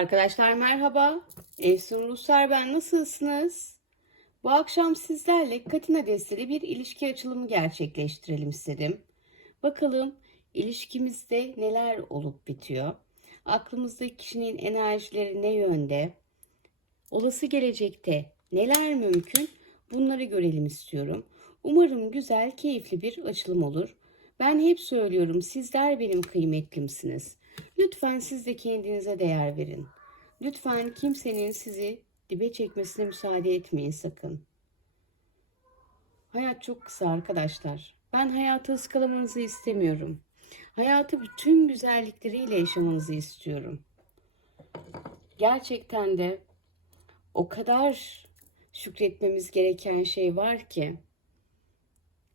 Arkadaşlar merhaba. Efsun Ruslar ben nasılsınız? Bu akşam sizlerle Katina desteli bir ilişki açılımı gerçekleştirelim istedim. Bakalım ilişkimizde neler olup bitiyor? Aklımızdaki kişinin enerjileri ne yönde? Olası gelecekte neler mümkün? Bunları görelim istiyorum. Umarım güzel, keyifli bir açılım olur. Ben hep söylüyorum sizler benim kıymetlimsiniz. Lütfen siz de kendinize değer verin. Lütfen kimsenin sizi dibe çekmesine müsaade etmeyin sakın. Hayat çok kısa arkadaşlar. Ben hayatı ıskalamanızı istemiyorum. Hayatı bütün güzellikleriyle yaşamanızı istiyorum. Gerçekten de o kadar şükretmemiz gereken şey var ki.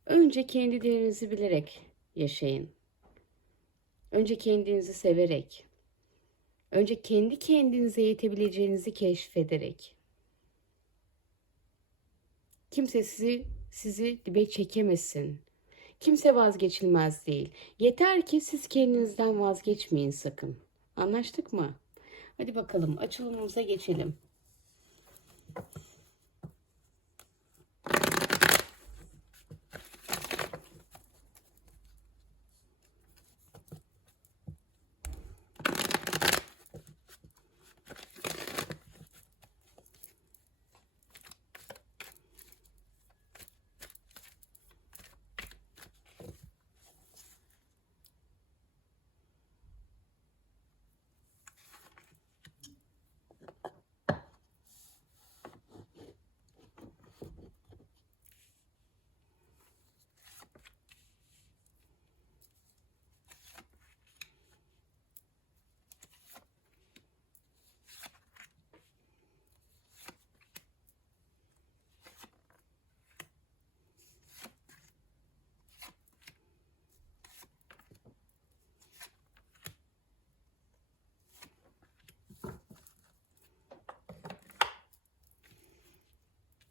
Önce kendi değerinizi bilerek yaşayın. Önce kendinizi severek. Önce kendi kendinize yetebileceğinizi keşfederek. Kimse sizi sizi dibe çekemesin. Kimse vazgeçilmez değil. Yeter ki siz kendinizden vazgeçmeyin sakın. Anlaştık mı? Hadi bakalım açılımımıza geçelim.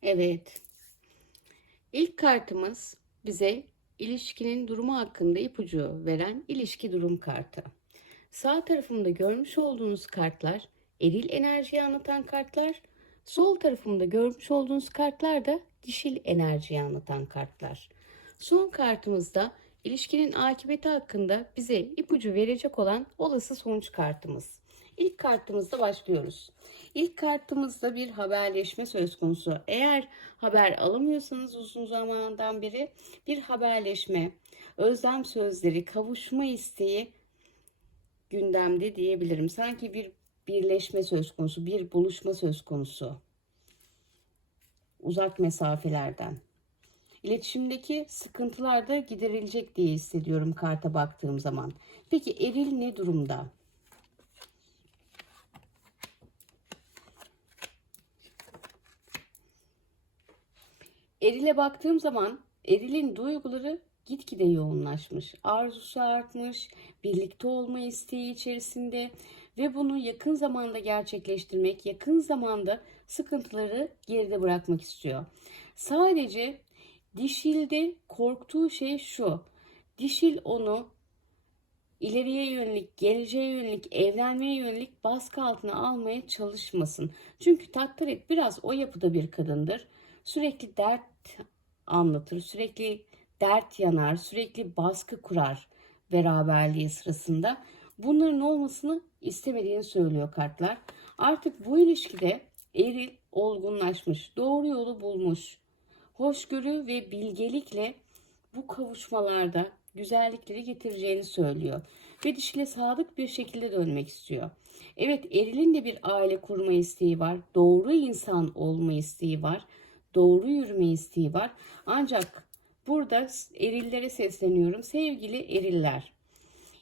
Evet. İlk kartımız bize ilişkinin durumu hakkında ipucu veren ilişki durum kartı. Sağ tarafımda görmüş olduğunuz kartlar eril enerjiyi anlatan kartlar. Sol tarafımda görmüş olduğunuz kartlar da dişil enerjiyi anlatan kartlar. Son kartımızda ilişkinin akıbeti hakkında bize ipucu verecek olan olası sonuç kartımız. İlk kartımızda başlıyoruz. İlk kartımızda bir haberleşme söz konusu. Eğer haber alamıyorsanız uzun zamandan beri bir haberleşme, özlem sözleri, kavuşma isteği gündemde diyebilirim. Sanki bir birleşme söz konusu, bir buluşma söz konusu. Uzak mesafelerden. İletişimdeki sıkıntılar da giderilecek diye hissediyorum karta baktığım zaman. Peki eril ne durumda? Eril'e baktığım zaman Eril'in duyguları gitgide yoğunlaşmış. Arzusu artmış, birlikte olma isteği içerisinde ve bunu yakın zamanda gerçekleştirmek, yakın zamanda sıkıntıları geride bırakmak istiyor. Sadece dişilde korktuğu şey şu. Dişil onu ileriye yönelik, geleceğe yönelik, evlenmeye yönelik baskı altına almaya çalışmasın. Çünkü Taktaret biraz o yapıda bir kadındır. Sürekli dert anlatır, sürekli dert yanar, sürekli baskı kurar beraberliği sırasında. Bunların olmasını istemediğini söylüyor kartlar. Artık bu ilişkide eril olgunlaşmış, doğru yolu bulmuş. Hoşgörü ve bilgelikle bu kavuşmalarda güzellikleri getireceğini söylüyor. Ve dişile sadık bir şekilde dönmek istiyor. Evet erilin de bir aile kurma isteği var. Doğru insan olma isteği var doğru yürüme isteği var. Ancak burada erillere sesleniyorum. Sevgili eriller,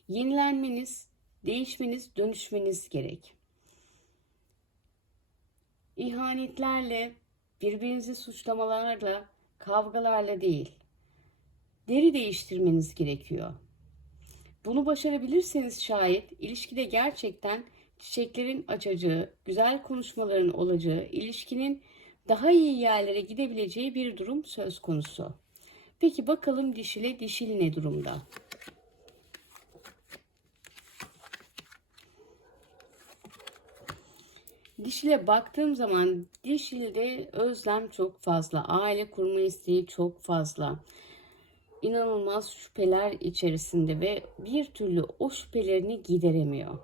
yenilenmeniz, değişmeniz, dönüşmeniz gerek. İhanetlerle, birbirinizi suçlamalarla, kavgalarla değil, deri değiştirmeniz gerekiyor. Bunu başarabilirseniz şayet ilişkide gerçekten çiçeklerin açacağı, güzel konuşmaların olacağı, ilişkinin daha iyi yerlere gidebileceği bir durum söz konusu. Peki bakalım dişile dişil ne durumda? Dişile baktığım zaman dişilde özlem çok fazla. Aile kurma isteği çok fazla. İnanılmaz şüpheler içerisinde ve bir türlü o şüphelerini gideremiyor.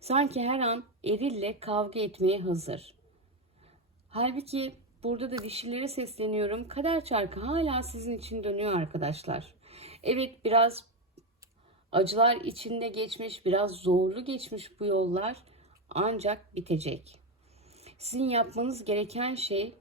Sanki her an erille kavga etmeye hazır. Halbuki burada da dişilere sesleniyorum. Kader çarkı hala sizin için dönüyor arkadaşlar. Evet biraz acılar içinde geçmiş, biraz zorlu geçmiş bu yollar ancak bitecek. Sizin yapmanız gereken şey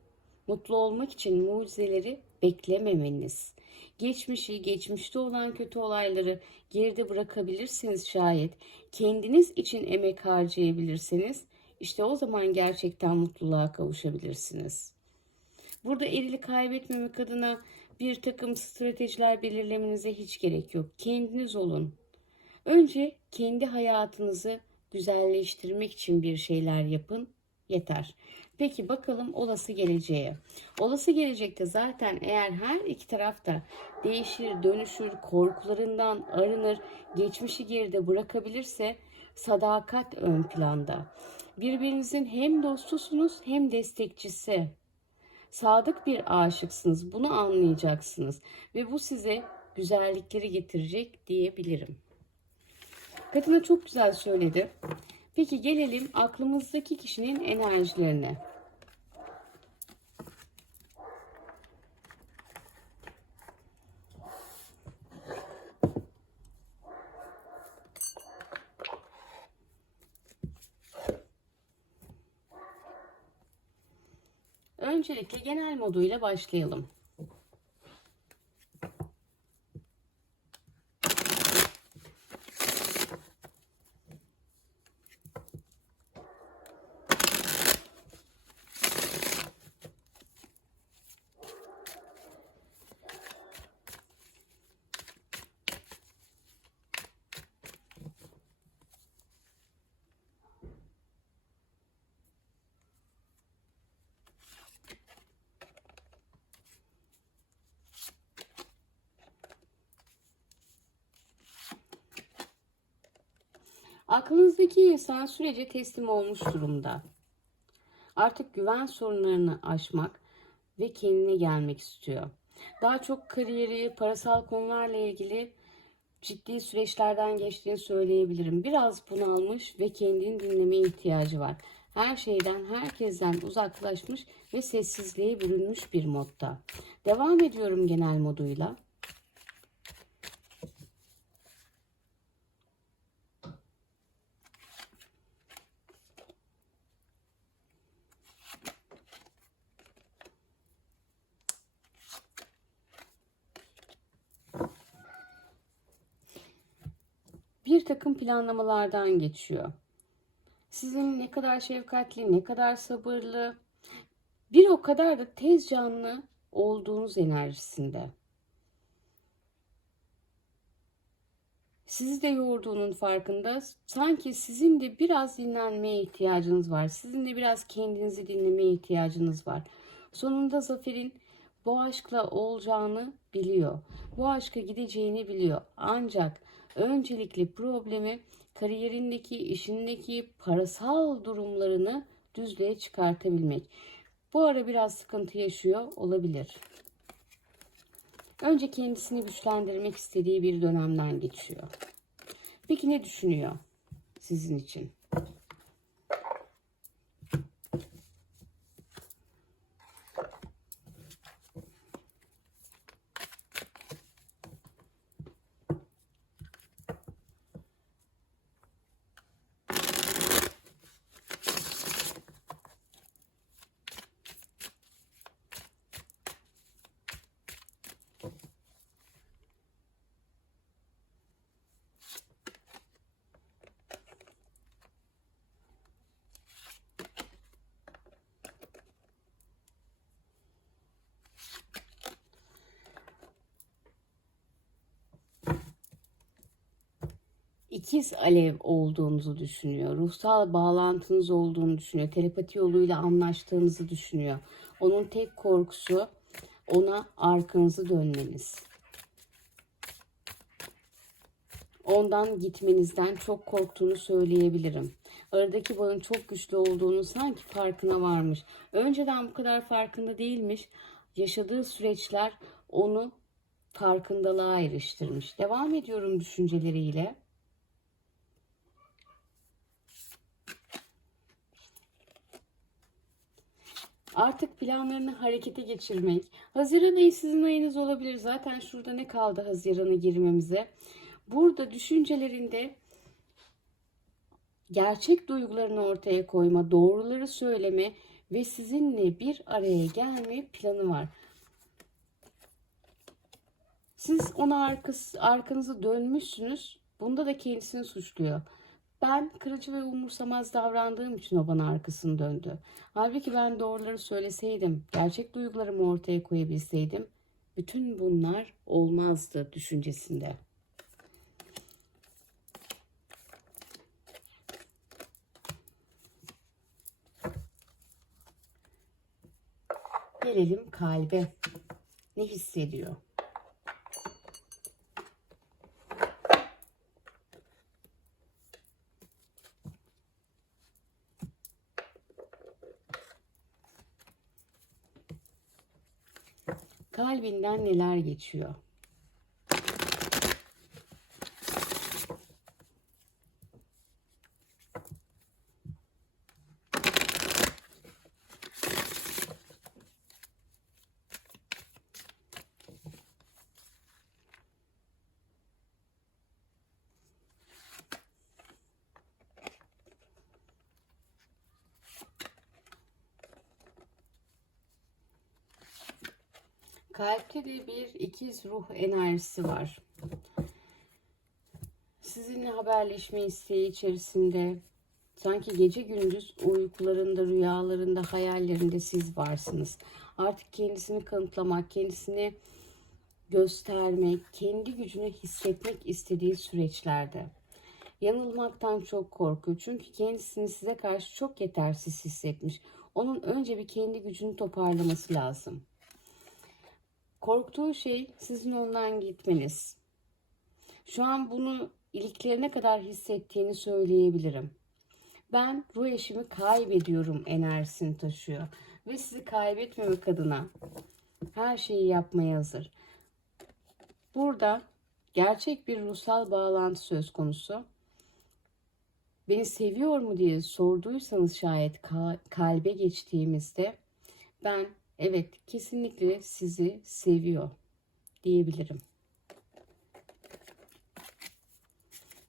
mutlu olmak için mucizeleri beklememeniz. Geçmişi, geçmişte olan kötü olayları geride bırakabilirsiniz şayet. Kendiniz için emek harcayabilirseniz işte o zaman gerçekten mutluluğa kavuşabilirsiniz. Burada erili kaybetmemek adına bir takım stratejiler belirlemenize hiç gerek yok. Kendiniz olun. Önce kendi hayatınızı güzelleştirmek için bir şeyler yapın. Yeter. Peki bakalım olası geleceğe. Olası gelecekte zaten eğer her iki tarafta değişir, dönüşür, korkularından arınır, geçmişi geride bırakabilirse sadakat ön planda. Birbirinizin hem dostusunuz hem destekçisi. Sadık bir aşıksınız. Bunu anlayacaksınız ve bu size güzellikleri getirecek diyebilirim. Kadına çok güzel söyledi. Peki gelelim aklımızdaki kişinin enerjilerine. Öncelikle genel moduyla başlayalım. Aklınızdaki insan sürece teslim olmuş durumda. Artık güven sorunlarını aşmak ve kendine gelmek istiyor. Daha çok kariyeri, parasal konularla ilgili ciddi süreçlerden geçtiğini söyleyebilirim. Biraz bunalmış ve kendini dinlemeye ihtiyacı var. Her şeyden, herkesten uzaklaşmış ve sessizliğe bürünmüş bir modda. Devam ediyorum genel moduyla. Bir takım planlamalardan geçiyor. Sizin ne kadar şefkatli, ne kadar sabırlı, bir o kadar da tez canlı olduğunuz enerjisinde. Sizi de yorduğunun farkında. Sanki sizin de biraz dinlenmeye ihtiyacınız var. Sizin de biraz kendinizi dinlemeye ihtiyacınız var. Sonunda Zafer'in bu aşkla olacağını biliyor. Bu aşka gideceğini biliyor. Ancak öncelikli problemi kariyerindeki, işindeki parasal durumlarını düzlüğe çıkartabilmek. Bu ara biraz sıkıntı yaşıyor olabilir. Önce kendisini güçlendirmek istediği bir dönemden geçiyor. Peki ne düşünüyor sizin için? İkiz alev olduğunuzu düşünüyor. Ruhsal bağlantınız olduğunu düşünüyor. Telepati yoluyla anlaştığınızı düşünüyor. Onun tek korkusu ona arkanızı dönmeniz. Ondan gitmenizden çok korktuğunu söyleyebilirim. aradaki bağın çok güçlü olduğunu sanki farkına varmış. Önceden bu kadar farkında değilmiş. Yaşadığı süreçler onu farkındalığa eriştirmiş. Devam ediyorum düşünceleriyle. Artık planlarını harekete geçirmek. Haziran ayı sizin ayınız olabilir. Zaten şurada ne kaldı Haziran'a girmemize? Burada düşüncelerinde gerçek duygularını ortaya koyma, doğruları söyleme ve sizinle bir araya gelme planı var. Siz ona arkası, arkanızı dönmüşsünüz. Bunda da kendisini suçluyor. Ben kırıcı ve umursamaz davrandığım için o bana arkasını döndü. Halbuki ben doğruları söyleseydim, gerçek duygularımı ortaya koyabilseydim, bütün bunlar olmazdı düşüncesinde. Gelelim kalbe. Ne hissediyor? Kalbinden neler geçiyor? Kalpte de bir ikiz ruh enerjisi var. Sizinle haberleşme isteği içerisinde sanki gece gündüz uykularında, rüyalarında, hayallerinde siz varsınız. Artık kendisini kanıtlamak, kendisini göstermek, kendi gücünü hissetmek istediği süreçlerde. Yanılmaktan çok korkuyor. Çünkü kendisini size karşı çok yetersiz hissetmiş. Onun önce bir kendi gücünü toparlaması lazım. Korktuğu şey sizin ondan gitmeniz. Şu an bunu iliklerine kadar hissettiğini söyleyebilirim. Ben ruh eşimi kaybediyorum enerjisini taşıyor. Ve sizi kaybetmemek adına her şeyi yapmaya hazır. Burada gerçek bir ruhsal bağlantı söz konusu. Beni seviyor mu diye sorduysanız şayet kalbe geçtiğimizde ben Evet, kesinlikle sizi seviyor diyebilirim.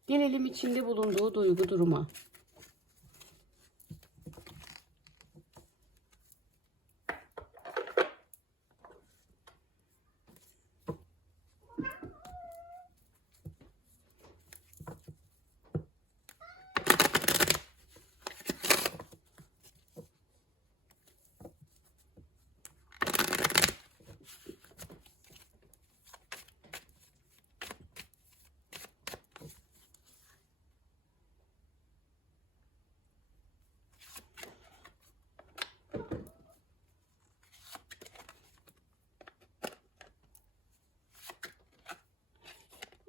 Gelelim içinde bulunduğu duygu duruma.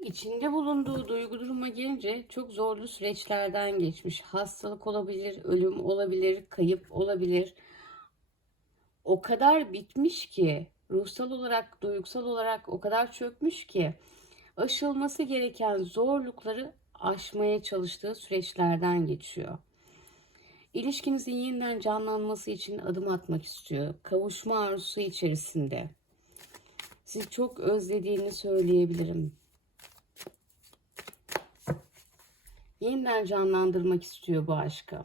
İçinde bulunduğu duygu duruma gelince çok zorlu süreçlerden geçmiş. Hastalık olabilir, ölüm olabilir, kayıp olabilir. O kadar bitmiş ki, ruhsal olarak, duygusal olarak o kadar çökmüş ki aşılması gereken zorlukları aşmaya çalıştığı süreçlerden geçiyor. İlişkinizin yeniden canlanması için adım atmak istiyor. Kavuşma arzusu içerisinde. Sizi çok özlediğini söyleyebilirim. Yeniden canlandırmak istiyor bu aşkı.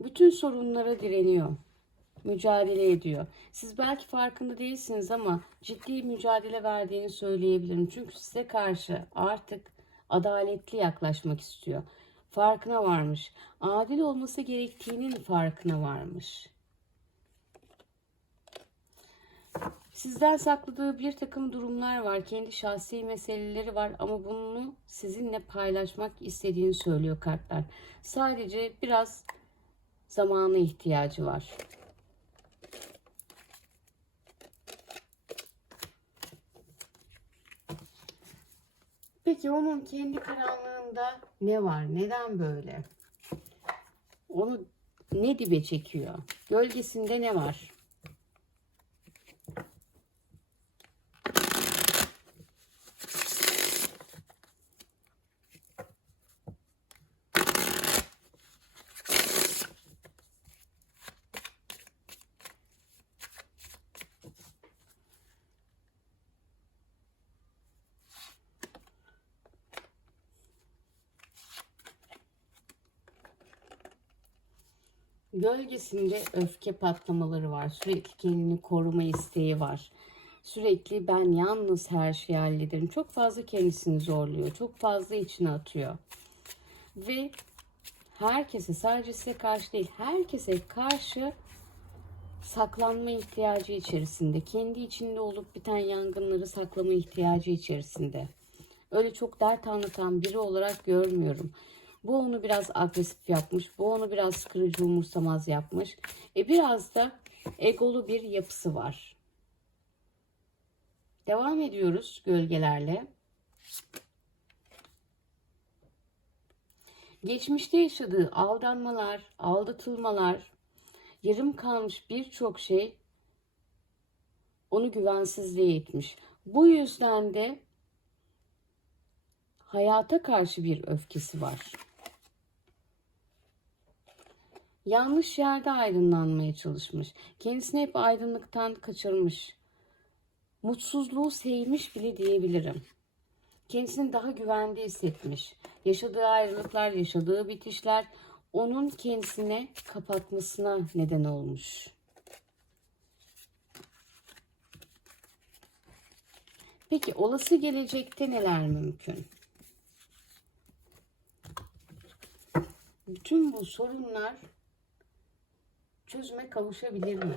Bütün sorunlara direniyor. Mücadele ediyor. Siz belki farkında değilsiniz ama ciddi mücadele verdiğini söyleyebilirim. Çünkü size karşı artık adaletli yaklaşmak istiyor. Farkına varmış. Adil olması gerektiğinin farkına varmış. Sizden sakladığı bir takım durumlar var. Kendi şahsi meseleleri var ama bunu sizinle paylaşmak istediğini söylüyor kartlar. Sadece biraz zamana ihtiyacı var. Peki onun kendi karanlığında ne var? Neden böyle? Onu ne dibe çekiyor? Gölgesinde ne var? Gölgesinde öfke patlamaları var. Sürekli kendini koruma isteği var. Sürekli ben yalnız her şeyi hallederim. Çok fazla kendisini zorluyor. Çok fazla içine atıyor. Ve herkese sadece size karşı değil herkese karşı saklanma ihtiyacı içerisinde. Kendi içinde olup biten yangınları saklama ihtiyacı içerisinde. Öyle çok dert anlatan biri olarak görmüyorum. Bu onu biraz agresif yapmış. Bu onu biraz kırıcı umursamaz yapmış. E biraz da egolu bir yapısı var. Devam ediyoruz gölgelerle. Geçmişte yaşadığı aldanmalar, aldatılmalar, yarım kalmış birçok şey onu güvensizliğe itmiş. Bu yüzden de hayata karşı bir öfkesi var. Yanlış yerde aydınlanmaya çalışmış. Kendisini hep aydınlıktan kaçırmış. Mutsuzluğu sevmiş bile diyebilirim. Kendisini daha güvende hissetmiş. Yaşadığı ayrılıklar, yaşadığı bitişler onun kendisine kapatmasına neden olmuş. Peki olası gelecekte neler mümkün? Bütün bu sorunlar çözüme kavuşabilir mi?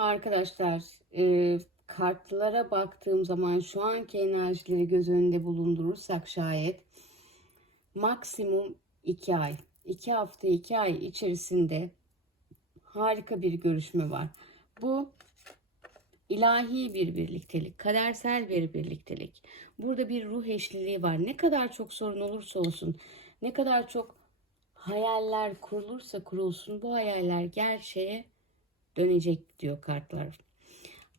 Arkadaşlar e, kartlara baktığım zaman şu anki enerjileri göz önünde bulundurursak şayet maksimum 2 ay 2 hafta 2 ay içerisinde harika bir görüşme var. Bu ilahi bir birliktelik, kadersel bir birliktelik. Burada bir ruh eşliliği var. Ne kadar çok sorun olursa olsun, ne kadar çok hayaller kurulursa kurulsun bu hayaller gerçeğe dönecek diyor kartlar.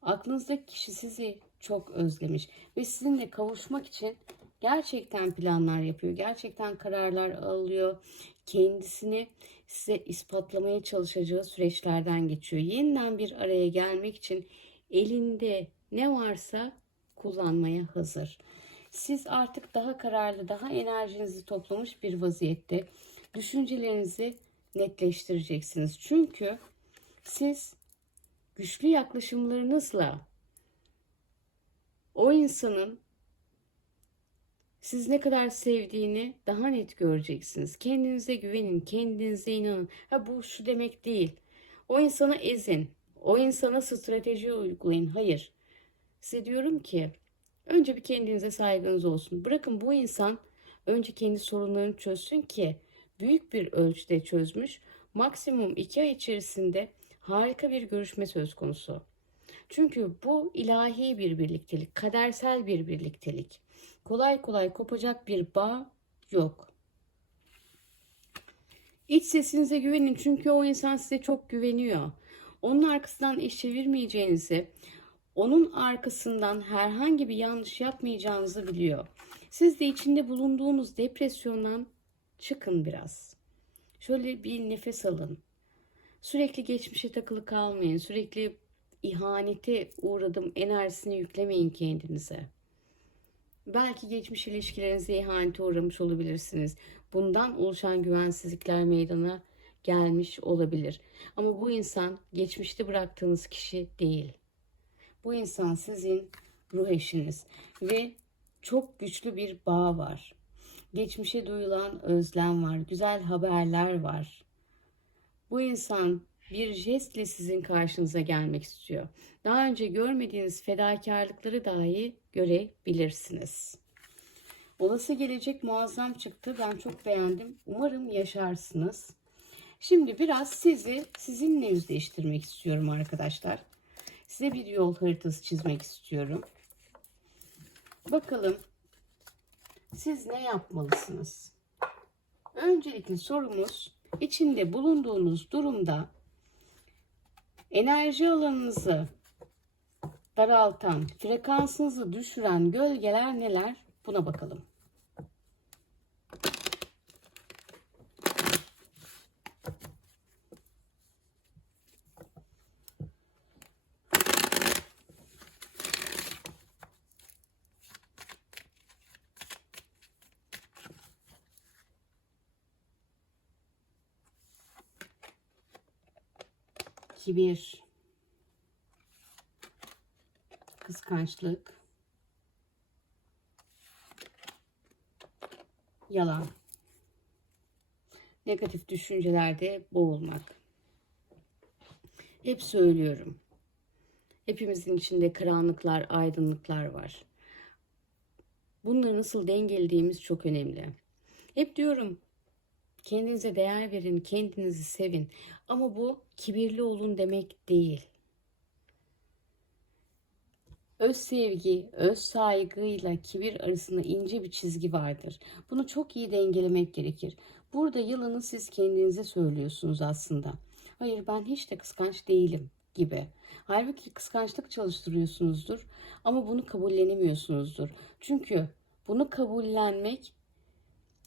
Aklınızdaki kişi sizi çok özlemiş ve sizinle kavuşmak için gerçekten planlar yapıyor. Gerçekten kararlar alıyor. Kendisini size ispatlamaya çalışacağı süreçlerden geçiyor. Yeniden bir araya gelmek için elinde ne varsa kullanmaya hazır. Siz artık daha kararlı, daha enerjinizi toplamış bir vaziyette düşüncelerinizi netleştireceksiniz. Çünkü siz güçlü yaklaşımlarınızla o insanın siz ne kadar sevdiğini daha net göreceksiniz. Kendinize güvenin, kendinize inanın. Ha bu şu demek değil. O insana ezin. O insana strateji uygulayın. Hayır. Size diyorum ki önce bir kendinize saygınız olsun. Bırakın bu insan önce kendi sorunlarını çözsün ki büyük bir ölçüde çözmüş. Maksimum iki ay içerisinde harika bir görüşme söz konusu. Çünkü bu ilahi bir birliktelik, kadersel bir birliktelik. Kolay kolay kopacak bir bağ yok. İç sesinize güvenin çünkü o insan size çok güveniyor. Onun arkasından iş çevirmeyeceğinizi, onun arkasından herhangi bir yanlış yapmayacağınızı biliyor. Siz de içinde bulunduğunuz depresyondan çıkın biraz. Şöyle bir nefes alın. Sürekli geçmişe takılı kalmayın. Sürekli ihanete uğradım enerjisini yüklemeyin kendinize. Belki geçmiş ilişkilerinize ihanete uğramış olabilirsiniz. Bundan oluşan güvensizlikler meydana gelmiş olabilir. Ama bu insan geçmişte bıraktığınız kişi değil. Bu insan sizin ruh eşiniz ve çok güçlü bir bağ var. Geçmişe duyulan özlem var, güzel haberler var. Bu insan bir jestle sizin karşınıza gelmek istiyor. Daha önce görmediğiniz fedakarlıkları dahi görebilirsiniz. Olası gelecek muazzam çıktı. Ben çok beğendim. Umarım yaşarsınız. Şimdi biraz sizi sizinle yüzleştirmek istiyorum arkadaşlar. Size bir yol haritası çizmek istiyorum. Bakalım siz ne yapmalısınız? Öncelikli sorumuz içinde bulunduğunuz durumda enerji alanınızı daraltan, frekansınızı düşüren gölgeler neler? Buna bakalım. Kibir. Kıskançlık. Yalan. Negatif düşüncelerde boğulmak. Hep söylüyorum. Hepimizin içinde karanlıklar, aydınlıklar var. Bunları nasıl dengelediğimiz çok önemli. Hep diyorum kendinize değer verin, kendinizi sevin. Ama bu kibirli olun demek değil. Öz sevgi, öz saygıyla kibir arasında ince bir çizgi vardır. Bunu çok iyi dengelemek gerekir. Burada yılanı siz kendinize söylüyorsunuz aslında. Hayır ben hiç de kıskanç değilim gibi. Halbuki kıskançlık çalıştırıyorsunuzdur ama bunu kabullenemiyorsunuzdur. Çünkü bunu kabullenmek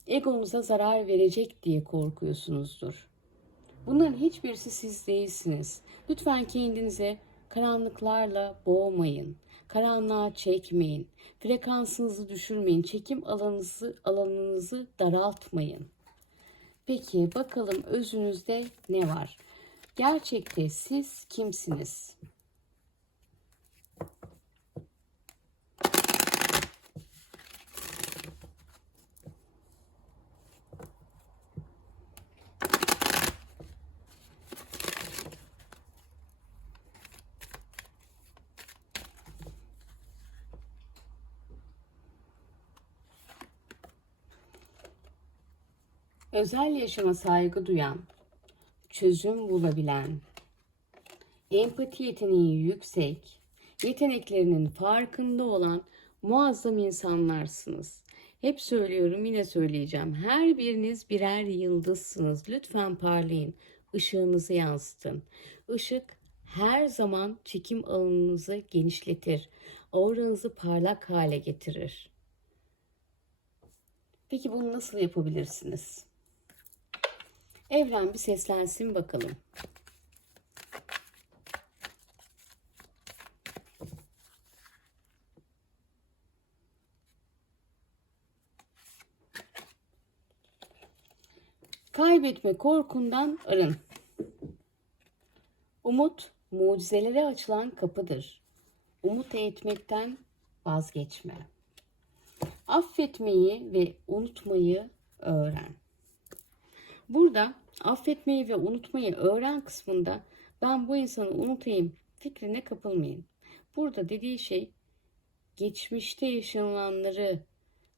egonuza zarar verecek diye korkuyorsunuzdur. Bunların hiçbirisi siz değilsiniz. Lütfen kendinize karanlıklarla boğmayın. Karanlığa çekmeyin. Frekansınızı düşürmeyin. Çekim alanınızı, alanınızı daraltmayın. Peki bakalım özünüzde ne var? Gerçekte siz kimsiniz? Özel yaşama saygı duyan, çözüm bulabilen, empati yeteneği yüksek, yeteneklerinin farkında olan muazzam insanlarsınız. Hep söylüyorum yine söyleyeceğim. Her biriniz birer yıldızsınız. Lütfen parlayın. Işığınızı yansıtın. Işık her zaman çekim alanınızı genişletir. Auranızı parlak hale getirir. Peki bunu nasıl yapabilirsiniz? Evren bir seslensin bakalım. Kaybetme korkundan arın. Umut mucizelere açılan kapıdır. Umut etmekten vazgeçme. Affetmeyi ve unutmayı öğren. Burada affetmeyi ve unutmayı öğren kısmında ben bu insanı unutayım fikrine kapılmayın. Burada dediği şey geçmişte yaşanılanları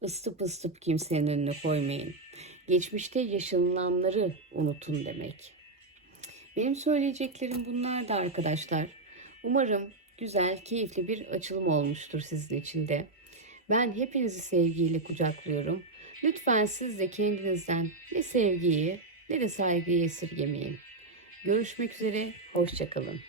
ıslıp ıslıp kimsenin önüne koymayın. Geçmişte yaşanılanları unutun demek. Benim söyleyeceklerim bunlar da arkadaşlar. Umarım güzel, keyifli bir açılım olmuştur sizin için de. Ben hepinizi sevgiyle kucaklıyorum. Lütfen siz de kendinizden ne sevgiyi ne de saygıyı esirgemeyin. Görüşmek üzere, hoşçakalın.